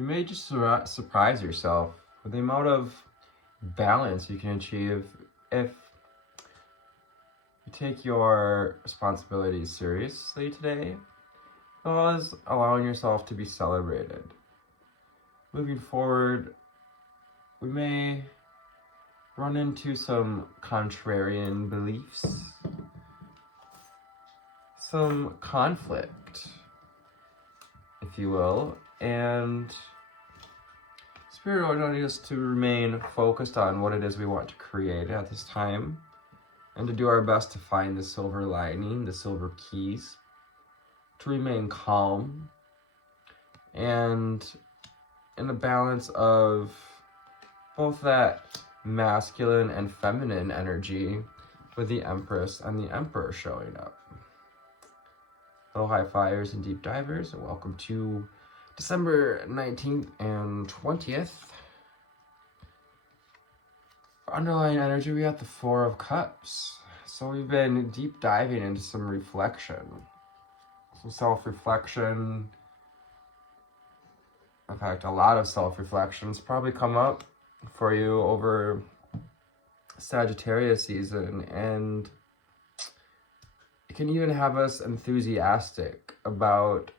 you may just surprise yourself with the amount of balance you can achieve if you take your responsibilities seriously today, as well as allowing yourself to be celebrated. Moving forward, we may run into some contrarian beliefs, some conflict, if you will, and Spirit wanted us to remain focused on what it is we want to create at this time, and to do our best to find the silver lining, the silver keys, to remain calm, and in a balance of both that masculine and feminine energy, with the Empress and the Emperor showing up. Hello, high flyers and deep divers, and welcome to December 19th and 20th. For underlying energy, we got the Four of Cups. So we've been deep diving into some reflection. Some self-reflection. In fact, a lot of self-reflections probably come up for you over Sagittarius season, and it can even have us enthusiastic about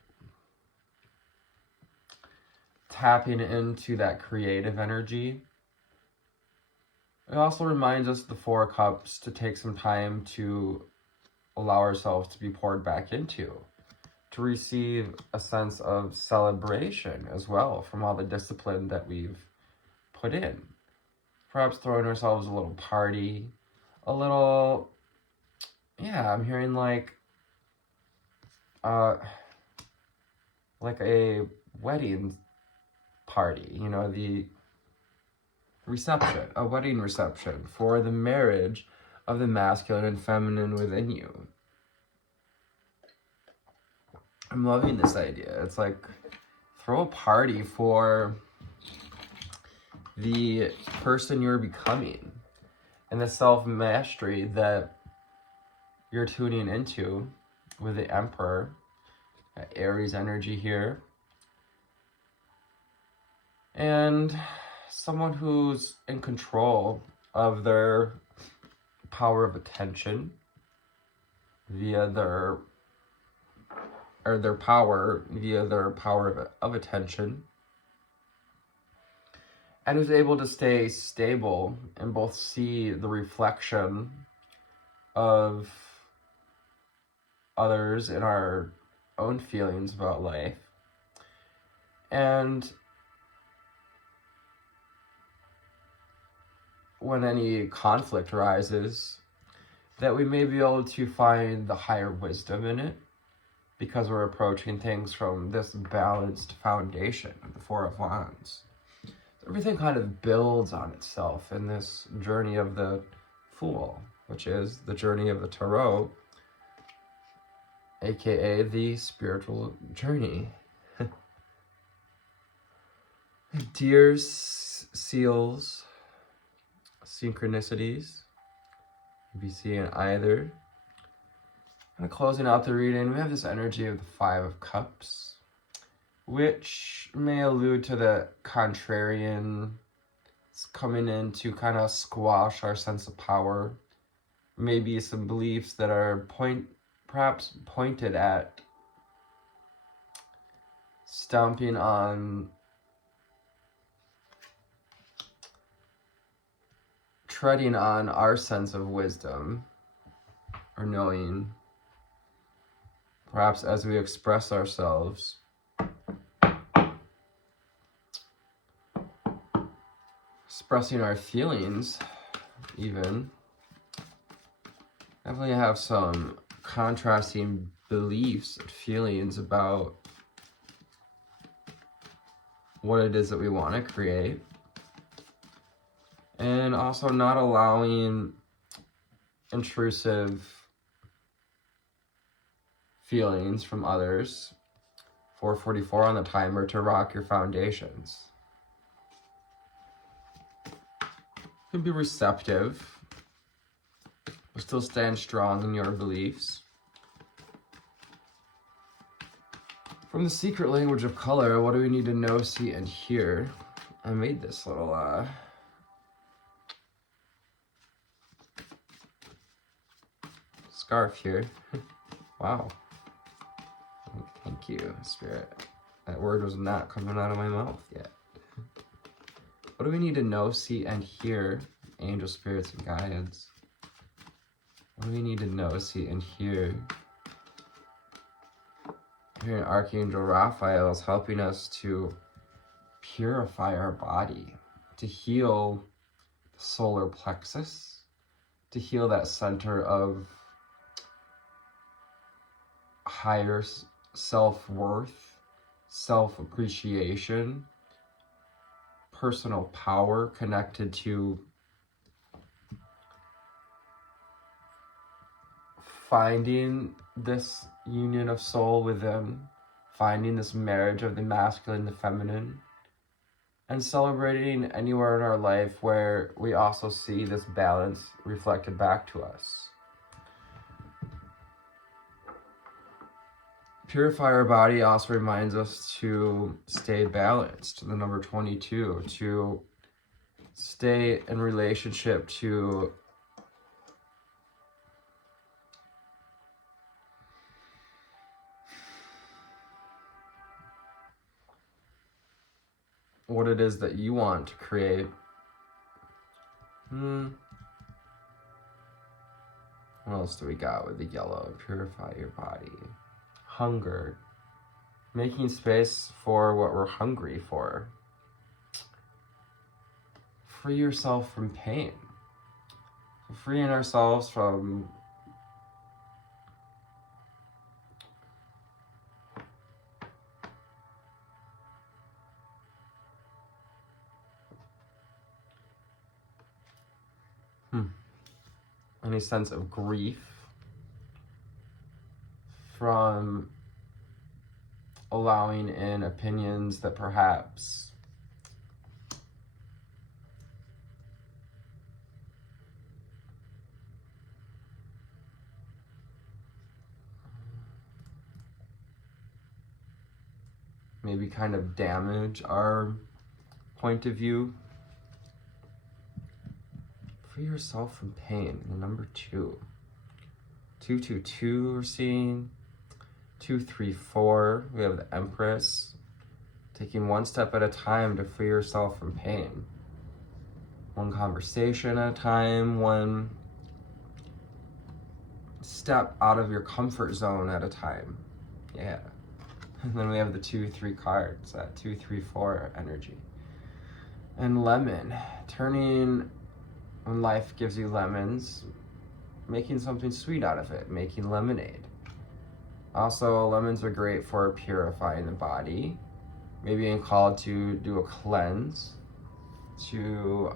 tapping into that creative energy. It also reminds us, the Four of Cups, to take some time to allow ourselves to be poured back into, to receive a sense of celebration as well from all the discipline that we've put in. Perhaps throwing ourselves a little party, a little, I'm hearing like a wedding party, the reception, a wedding reception for the marriage of the masculine and feminine within you. I'm loving this idea. It's like, throw a party for the person you're becoming and the self-mastery that you're tuning into with the Emperor, Aries energy here. And someone who's in control of their power of attention via their power of attention, and who's able to stay stable and both see the reflection of others in our own feelings about life, and when any conflict arises, that we may be able to find the higher wisdom in it, because we're approaching things from this balanced foundation, the Four of Wands. So everything kind of builds on itself in this journey of the Fool, which is the journey of the Tarot, aka the spiritual journey. Deers, seals, synchronicities, you'll be seeing either. And closing out the reading, we have this energy of the Five of Cups, which may allude to the contrarian. It's coming in to kind of squash our sense of power. Maybe some beliefs that are perhaps pointed at stomping on treading on our sense of wisdom or knowing, perhaps as we express ourselves. Expressing our feelings, even. Definitely have some contrasting beliefs and feelings about what it is that we want to create. And also not allowing intrusive feelings from others, 444 on the timer, to rock your foundations. You can be receptive, but still stand strong in your beliefs. From the secret language of color, what do we need to know, see, and hear? I made this little scarf here. Wow. Thank you, Spirit. That word was not coming out of my mouth yet. What do we need to know, see, and hear, angel spirits and guides? What do we need to know, see, and hear? Here, Archangel Raphael is helping us to purify our body, to heal the solar plexus, to heal that center of higher self-worth, self-appreciation, personal power connected to finding this union of soul within, finding this marriage of the masculine and the feminine, and celebrating anywhere in our life where we also see this balance reflected back to us. Purify our body also reminds us to stay balanced, the number 22, to stay in relationship to what it is that you want to create. What else do we got with the yellow? Purify your body. Hunger. Making space for what we're hungry for. Free yourself from pain. Freeing ourselves from any sense of grief, from allowing in opinions that perhaps maybe kind of damage our point of view. Free yourself from pain. And number 2. 222 we're seeing. 234, we have the Empress. Taking one step at a time to free yourself from pain. One conversation at a time, one step out of your comfort zone at a time. Yeah. And then we have the 2-3 cards, that 2-3-4 energy. And lemon, turning, when life gives you lemons, making something sweet out of it, making lemonade. Also, lemons are great for purifying the body, maybe being called to do a cleanse, to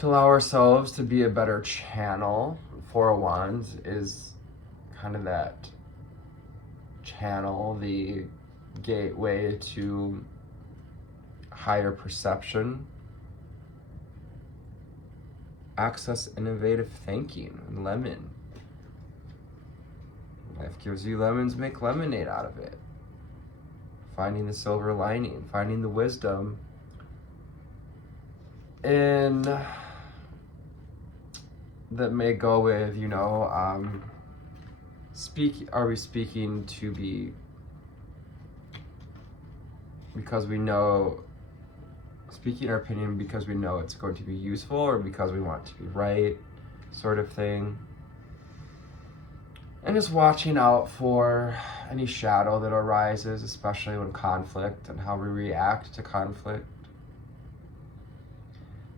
allow ourselves to be a better channel. 4 of Wands is kind of that channel, the gateway to higher perception. Access innovative thinking. And lemon. Life gives you lemons, make lemonade out of it. Finding the silver lining, finding the wisdom in that may go with, you know, are we speaking to be because we know, speaking our opinion because we know it's going to be useful, or because we want to be right, sort of thing. And just watching out for any shadow that arises, especially when conflict, and how we react to conflict.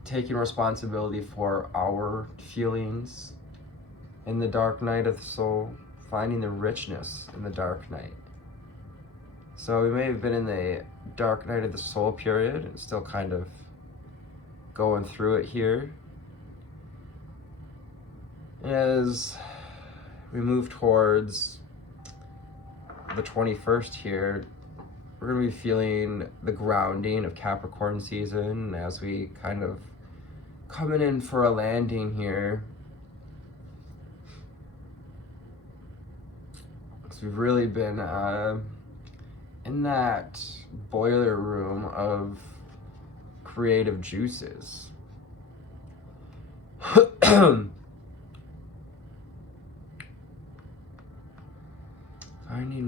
Taking responsibility for our feelings in the dark night of the soul, finding the richness in the dark night. So we may have been in the dark night of the soul period and still kind of going through it here. As we move towards the 21st here, we're going to be feeling the grounding of Capricorn season as we kind of coming in for a landing here. As we've really been in that boiler room of creative juices. Finding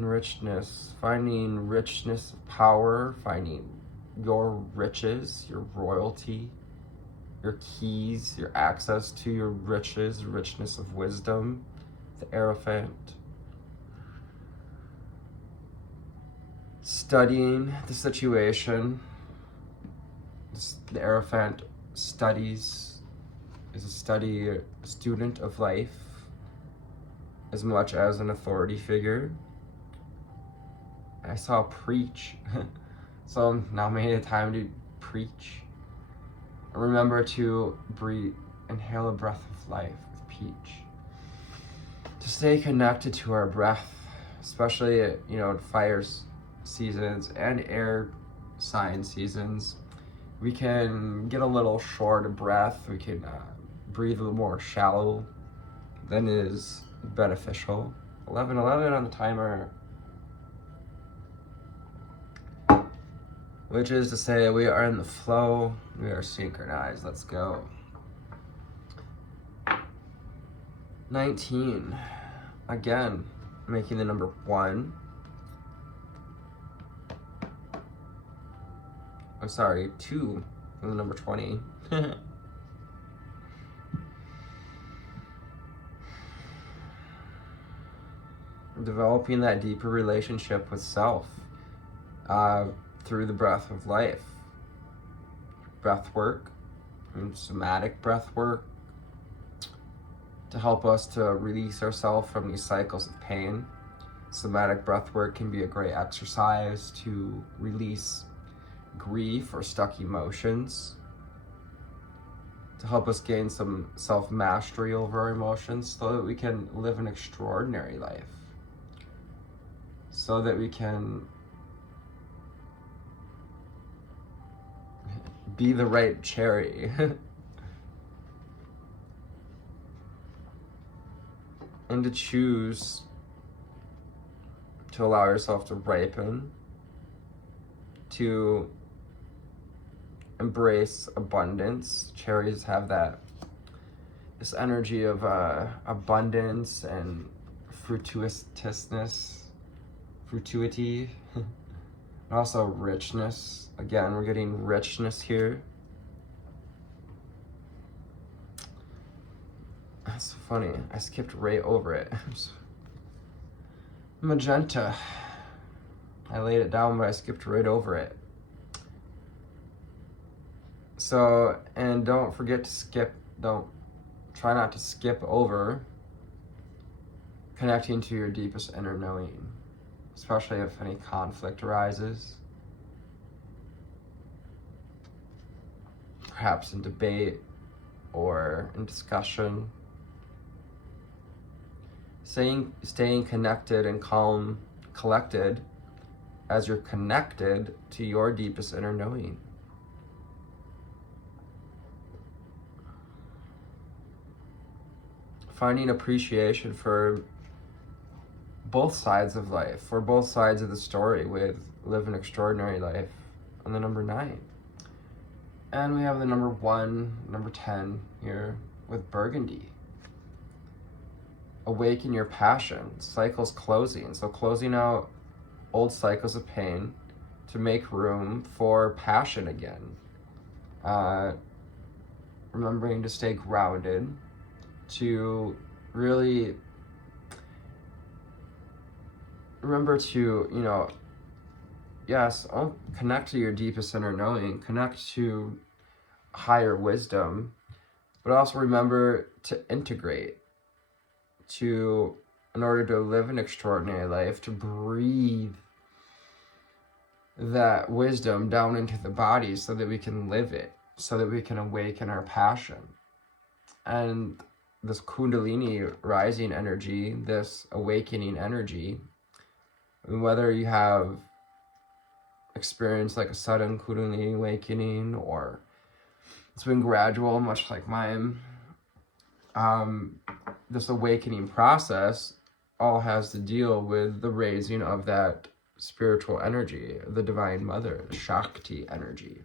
richness of power, finding your riches, your royalty, your keys, your access to your riches, richness of wisdom, the Hierophant. Studying the situation. The Hierophant studies, is a student of life as much as an authority figure. I saw preach, so now may the time to preach. Remember to breathe, inhale a breath of life with peach. To stay connected to our breath, especially fire seasons and air sign seasons, we can get a little short of breath. We can breathe a little more shallow than is beneficial. 11:11 on the timer. Which is to say, we are in the flow, we are synchronized. Let's go. 19. Again, making the number 1. I'm sorry, 2 from the number 20. Developing that deeper relationship with self. Through the breath of life. Breath work, and somatic breath work, to help us to release ourselves from these cycles of pain. Somatic breath work can be a great exercise to release grief or stuck emotions, to help us gain some self-mastery over our emotions so that we can live an extraordinary life, so that we can be the right cherry. And to choose to allow yourself to ripen, to embrace abundance. Cherries have this energy of abundance and fruituity, and also richness. Again, we're getting richness here. That's so funny. I skipped right over it. Magenta. I laid it down, but I skipped right over it. So, and don't forget to try not to skip over connecting to your deepest inner knowing, especially if any conflict arises. Perhaps in debate or in discussion. Staying connected and calm, collected as you're connected to your deepest inner knowing. Finding appreciation for both sides of life, for both sides of the story with Live an Extraordinary Life on the number 9. And we have the number 1, number 10 here with Burgundy. Awaken your passion, cycles closing. So closing out old cycles of pain to make room for passion again. Remembering to stay grounded, to really remember to, yes, connect to your deepest inner knowing, connect to higher wisdom, but also remember to integrate, in order to live an extraordinary life, to breathe that wisdom down into the body so that we can live it, so that we can awaken our passion. And this Kundalini rising energy, this awakening energy, whether you have experienced like a sudden Kundalini awakening or it's been gradual, much like mine, this awakening process all has to deal with the raising of that spiritual energy, the Divine Mother, the Shakti energy.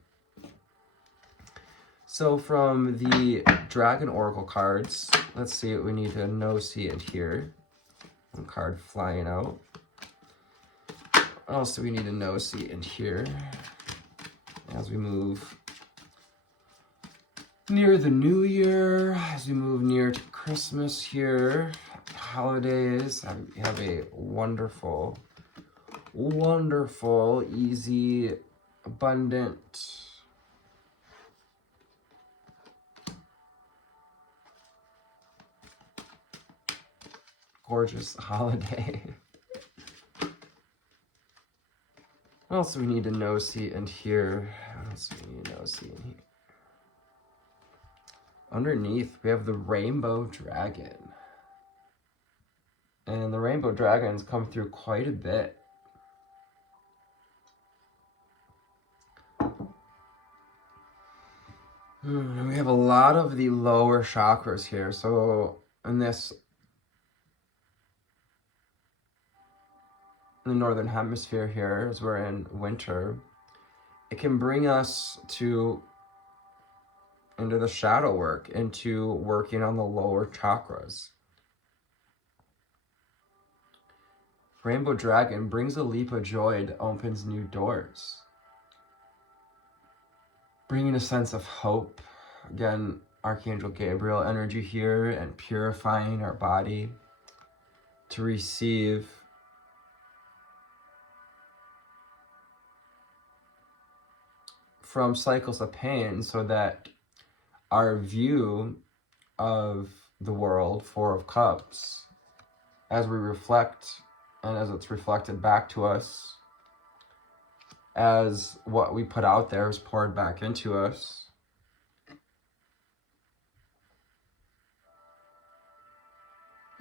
So from the Dragon Oracle cards, let's see what we need to know, see, and hear. One card flying out. What else do we need to know, see, and hear as we move near the new year, as we move near to Christmas here, holidays? Have a wonderful, wonderful, easy, abundant, gorgeous holiday. What else do we need to know, see, and hear? What else do we need to know, see, and hear? Underneath, we have the Rainbow Dragon. And the Rainbow Dragons come through quite a bit. We have a lot of the lower chakras here. So in the northern hemisphere here, as we're in winter, it can bring us into the shadow work, into working on the lower chakras. Rainbow Dragon brings a leap of joy and opens new doors, bringing a sense of hope. Again, Archangel Gabriel energy here, and purifying our body to receive from cycles of pain, so that our view of the world, Four of Cups, as we reflect and as it's reflected back to us, as what we put out there is poured back into us,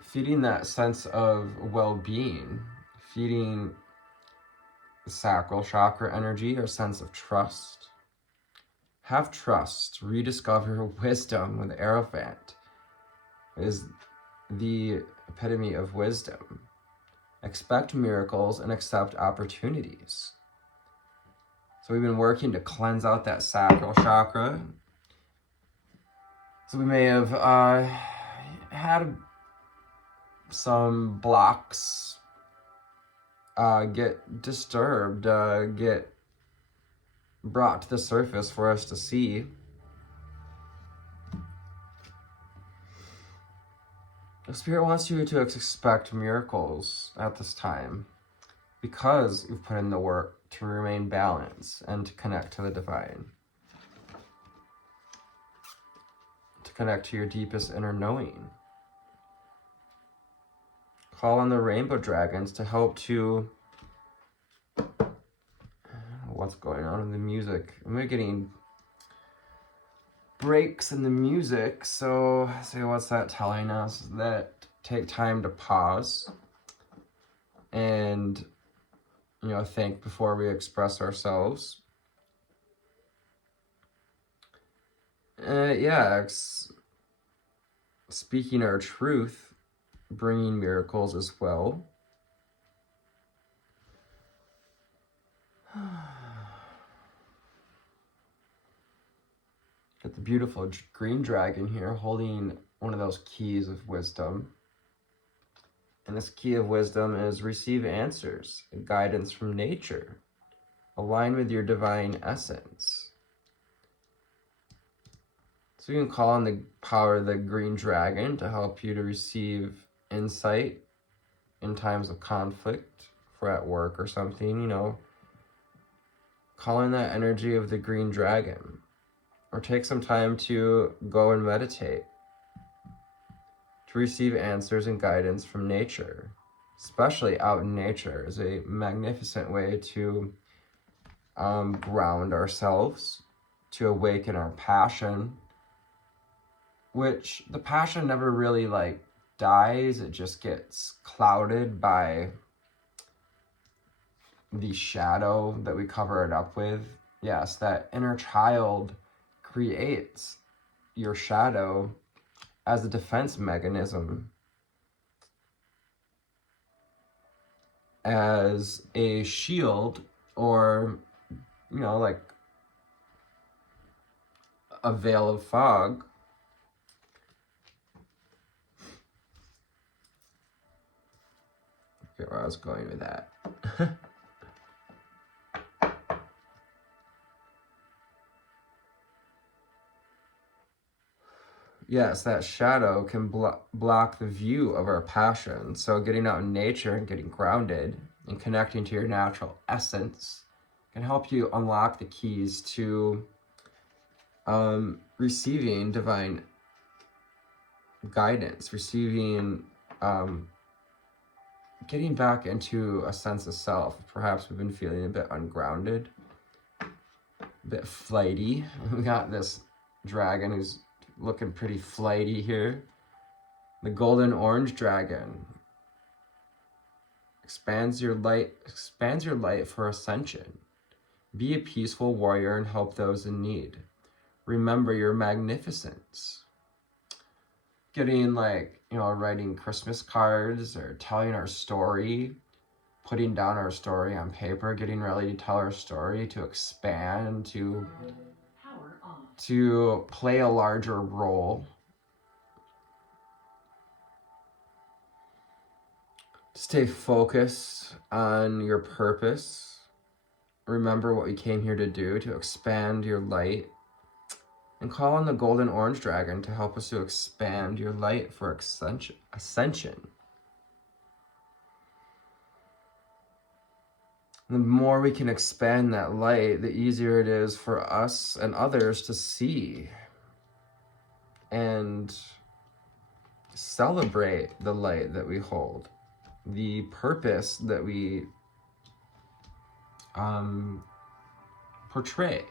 feeding that sense of well-being, feeding the sacral chakra energy, our sense of trust. Have trust, rediscover wisdom with Aerophant is the epitome of wisdom. Expect miracles and accept opportunities. So we've been working to cleanse out that sacral chakra. So we may have had some blocks get disturbed, get brought to the surface for us to see. The Spirit wants you to expect miracles at this time, because you've put in the work to remain balanced and to connect to the divine, to connect to your deepest inner knowing. Call on the Rainbow Dragons to help to... What's going on in the music? I'm getting breaks in the music, so what's that telling us? That take time to pause and, think before we express ourselves. Speaking our truth, bringing miracles as well. Got the beautiful green dragon here holding one of those keys of wisdom. And this key of wisdom is receive answers and guidance from nature. Align with your divine essence. So you can call on the power of the green dragon to help you to receive insight in times of conflict, for at work or something, Call in that energy of the green dragon. Or take some time to go and meditate, to receive answers and guidance from nature. Especially out in nature is a magnificent way to ground ourselves, to awaken our passion, which the passion never really dies. It just gets clouded by the shadow that we cover it up with. Yes, that inner child creates your shadow as a defense mechanism as a shield, or, you know, like a veil of fog. I forget where I was going with that. Yes, that shadow can block the view of our passion. So getting out in nature and getting grounded and connecting to your natural essence can help you unlock the keys to receiving divine guidance, receiving, getting back into a sense of self. Perhaps we've been feeling a bit ungrounded, a bit flighty. We got this dragon who's looking pretty flighty here. The golden orange dragon expands your light for ascension. Be a peaceful warrior and help those in need. Remember your magnificence. Getting, like, you know, writing Christmas cards or telling our story, putting down our story on paper, getting ready to tell our story, to expand, to play a larger role. Stay focused on your purpose. Remember what we came here to do, to expand your light. And call on the golden orange dragon to help us to expand your light for ascension. The more we can expand that light, the easier it is for us and others to see and celebrate the light that we hold, the purpose that we portray,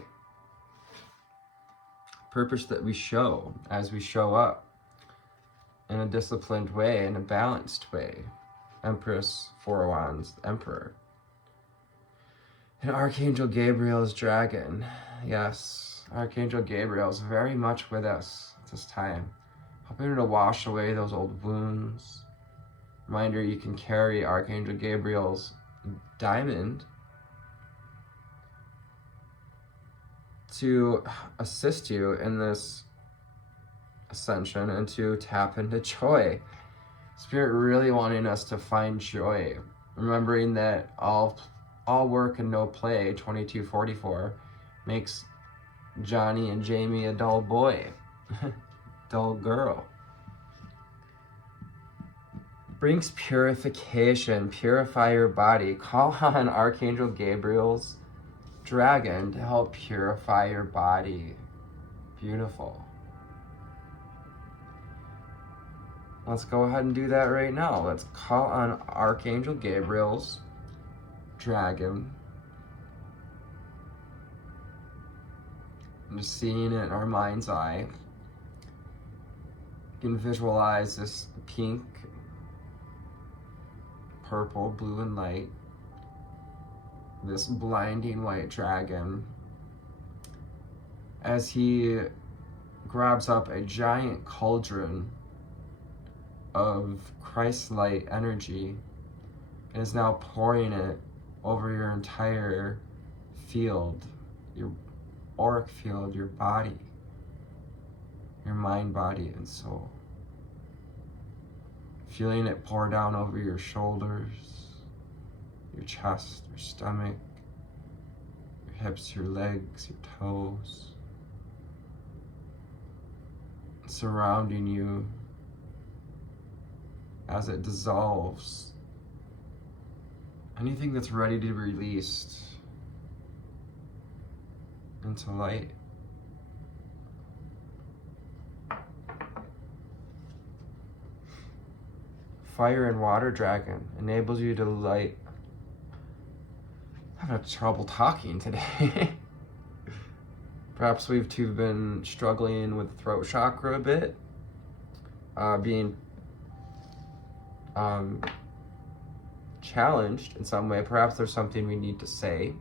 purpose that we show as we show up in a disciplined way, in a balanced way. Empress, Four of Wands, Emperor. And Archangel Gabriel's dragon. Yes, Archangel Gabriel is very much with us at this time, helping to wash away those old wounds. Reminder, you can carry Archangel Gabriel's diamond to assist you in this ascension and to tap into joy. Spirit really wanting us to find joy, remembering that all work and no play, 2244, makes Johnny and Jamie a dull boy, dull girl. Brings purification, purify your body. Call on Archangel Gabriel's dragon to help purify your body. Beautiful. Let's go ahead and do that right now. Let's call on Archangel Gabriel's dragon. I'm just seeing it in our mind's eye. You can visualize this pink, purple, blue, and light. This blinding white dragon, as he grabs up a giant cauldron of Christ light energy and is now pouring it over your entire field, your auric field, your body, your mind, body, and soul. Feeling it pour down over your shoulders, your chest, your stomach, your hips, your legs, your toes, surrounding you as it dissolves anything that's ready to be released into light. Fire and water dragon enables you to light. I'm having trouble talking today. Perhaps we've too been struggling with the throat chakra a bit, being challenged in some way. Perhaps there's something we need to say.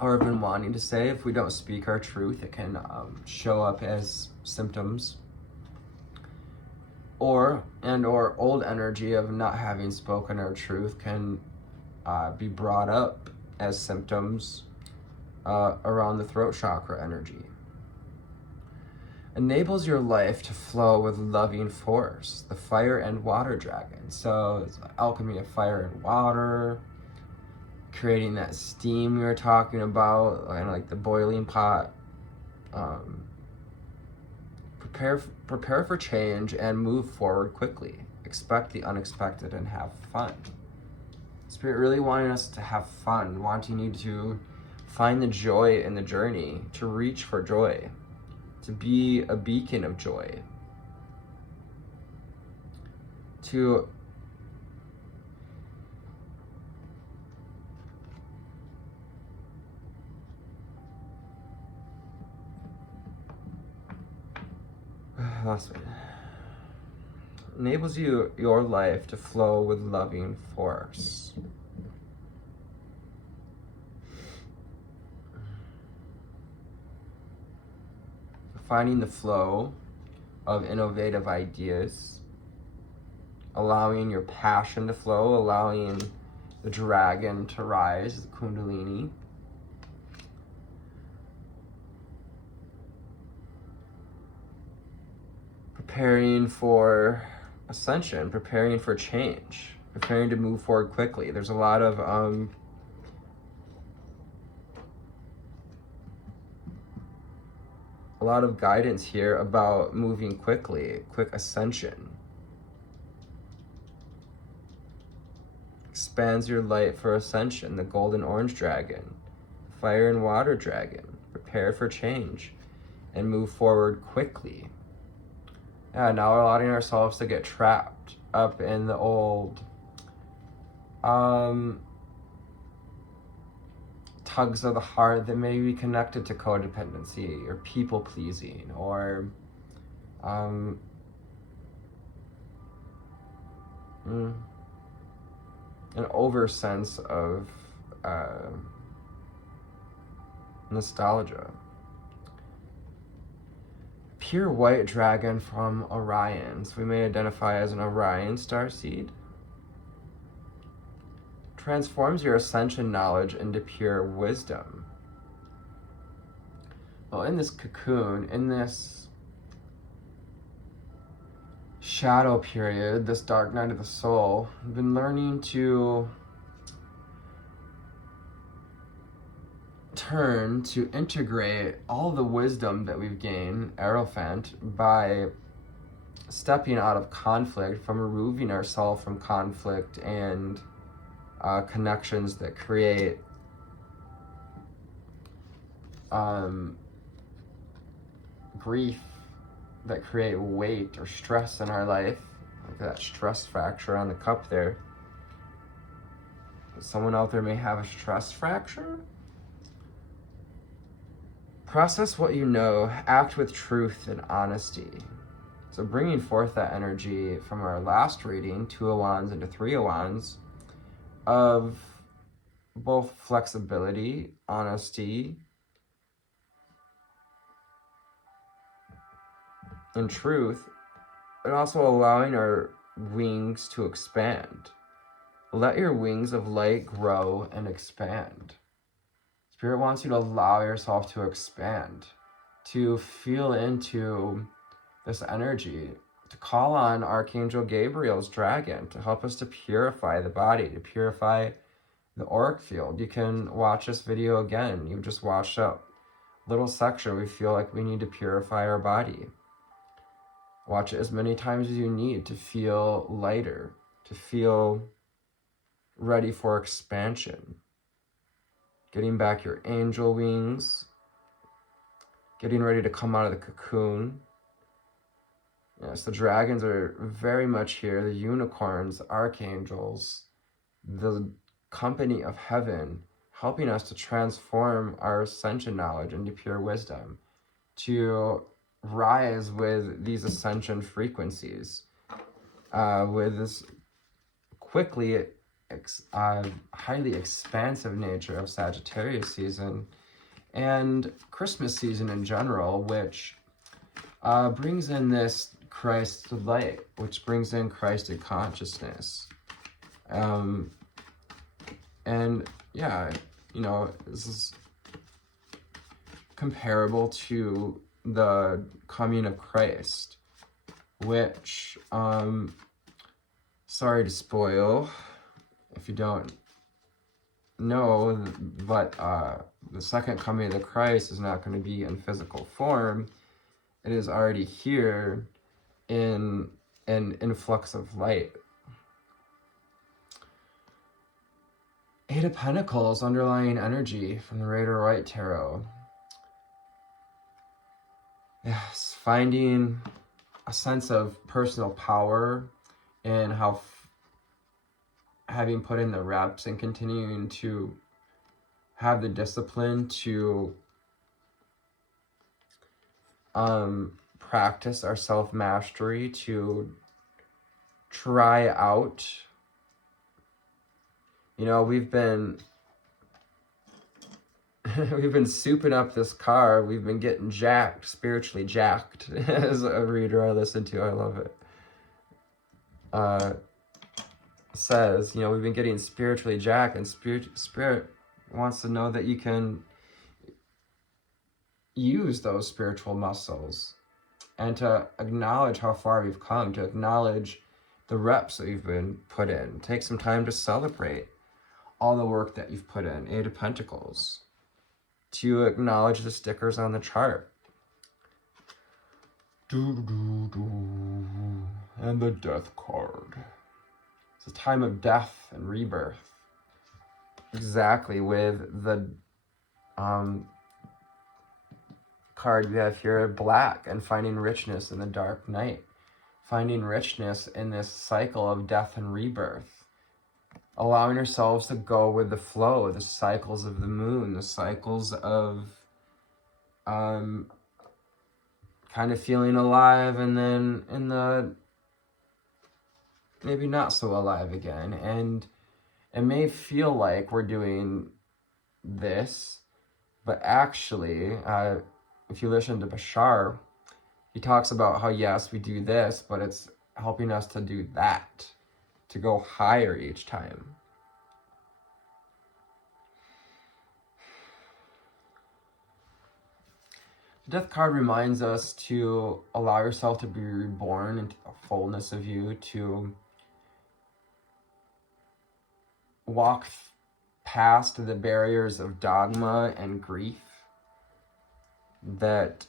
or have been wanting to say. If we don't speak our truth, it can show up as symptoms, or old energy of not having spoken our truth can be brought up as symptoms around the throat chakra energy. Enables your life to flow with loving force, the fire and water dragon. So it's alchemy of fire and water, creating that steam we were talking about, and like the boiling pot. Prepare for change and move forward quickly. Expect the unexpected and have fun. Spirit really wanting us to have fun, wanting you to find the joy in the journey, to reach for joy, to be a beacon of joy, to enables your life to flow with loving force. Finding the flow of innovative ideas, allowing your passion to flow, allowing the dragon to rise, the kundalini. Preparing for ascension, preparing for change, preparing to move forward quickly. There's a lot of guidance here about moving quickly, quick ascension. Expands your light for ascension, the golden orange dragon, fire and water dragon. Prepare for change and move forward quickly. Yeah, now we're allowing ourselves to get trapped up in the old tugs of the heart that may be connected to codependency or people pleasing, or an over sense of nostalgia. Pure white dragon from Orion. So we may identify as an Orion starseed. Transforms your ascension knowledge into pure wisdom. Well, in this cocoon, in this shadow period, this dark night of the soul, I've been learning to turn to integrate all the wisdom that we've gained, Aerophant, by stepping out of conflict, from removing ourselves from conflict and connections that create grief, that create weight or stress in our life. Like that stress fracture on the cup there. Someone out there may have a stress fracture. Process what you know, act with truth and honesty. So bringing forth that energy from our last reading, 2 of Wands into 3 of Wands, of both flexibility, honesty, and truth, and also allowing our wings to expand. Let your wings of light grow and expand. Spirit wants you to allow yourself to expand, to feel into this energy, to call on Archangel Gabriel's dragon to help us to purify the body, to purify the auric field. You can watch this video again. You just watched a little section. We feel like we need to purify our body. Watch it as many times as you need to feel lighter, to feel ready for expansion. Getting back your angel wings, getting ready to come out of the cocoon. Yes, the dragons are very much here, the unicorns, archangels, the company of heaven, helping us to transform our ascension knowledge into pure wisdom, to rise with these ascension frequencies, with this quickly highly expansive nature of Sagittarius season and Christmas season in general, which brings in this Christ light, which brings in Christed consciousness. And yeah, you know, this is comparable to the coming of Christ, which, sorry to spoil, if you don't know, but the second coming of the Christ is not going to be in physical form. It is already here in an influx of light. Eight of Pentacles, underlying energy from the Rider Waite Tarot. Yes, finding a sense of personal power and how having put in the reps and continuing to have the discipline to practice our self-mastery, to try out. You know, we've been souping up this car. We've been getting jacked, spiritually jacked, as a reader I listen to, I love it, says, you know, we've been getting spiritually jacked, and spirit wants to know that you can use those spiritual muscles and to acknowledge how far we've come, to acknowledge the reps that you've been put in. Take some time to celebrate all the work that you've put in. Eight of Pentacles. To acknowledge the stickers on the chart. And the Death card. It's a time of death and rebirth. Exactly, with the card we have here, black, and finding richness in the dark night. Finding richness in this cycle of death and rebirth. Allowing ourselves to go with the flow, the cycles of the moon, the cycles of kind of feeling alive, and then in the maybe not so alive again. And it may feel like we're doing this, but actually, if you listen to Bashar, he talks about how, yes, we do this, but it's helping us to do that, to go higher each time. The Death card reminds us to allow yourself to be reborn into the fullness of you, to walk past the barriers of dogma and grief that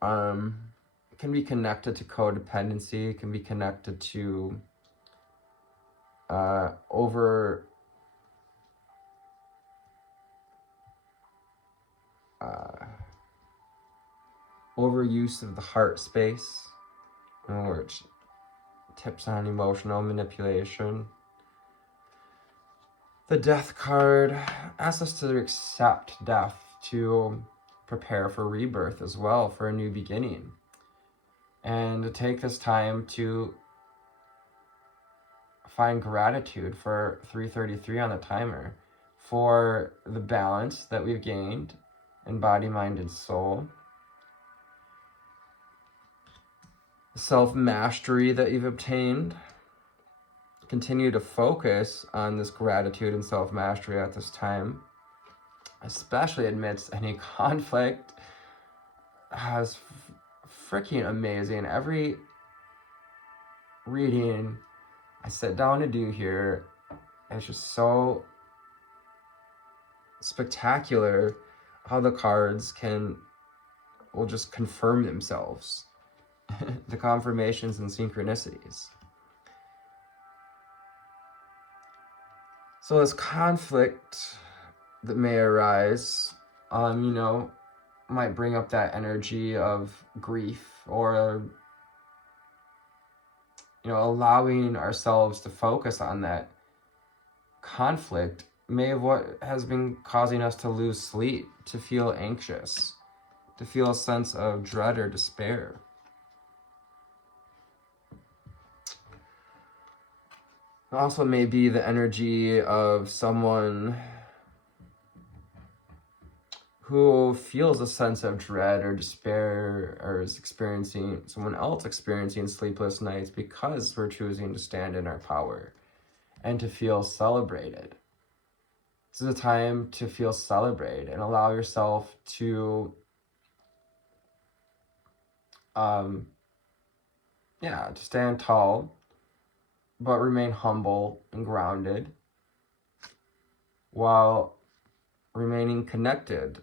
can be connected to codependency, can be connected to overuse of the heart space, which tips on emotional manipulation. The Death card asks us to accept death, to prepare for rebirth as well, for a new beginning, and to take this time to find gratitude for 333 on the timer, for the balance that we've gained in body, mind, and soul, the self-mastery that you've obtained. Continue to focus on this gratitude and self-mastery at this time, especially amidst any conflict. Is freaking amazing. Every reading I sit down to do here, it's just so spectacular how the cards will just confirm themselves. The confirmations and synchronicities. So this conflict that may arise, might bring up that energy of grief, or allowing ourselves to focus on that conflict may have what has been causing us to lose sleep, to feel anxious, to feel a sense of dread or despair. Also may be the energy of someone who feels a sense of dread or despair, or is experiencing, someone else experiencing sleepless nights because we're choosing to stand in our power and to feel celebrated. This is a time to feel celebrated and allow yourself to, to stand tall, but remain humble and grounded while remaining connected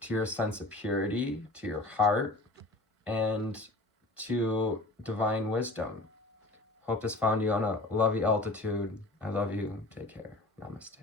to your sense of purity, to your heart, and to divine wisdom. Hope this found you on a lovey altitude. I love you. Take care. Namaste.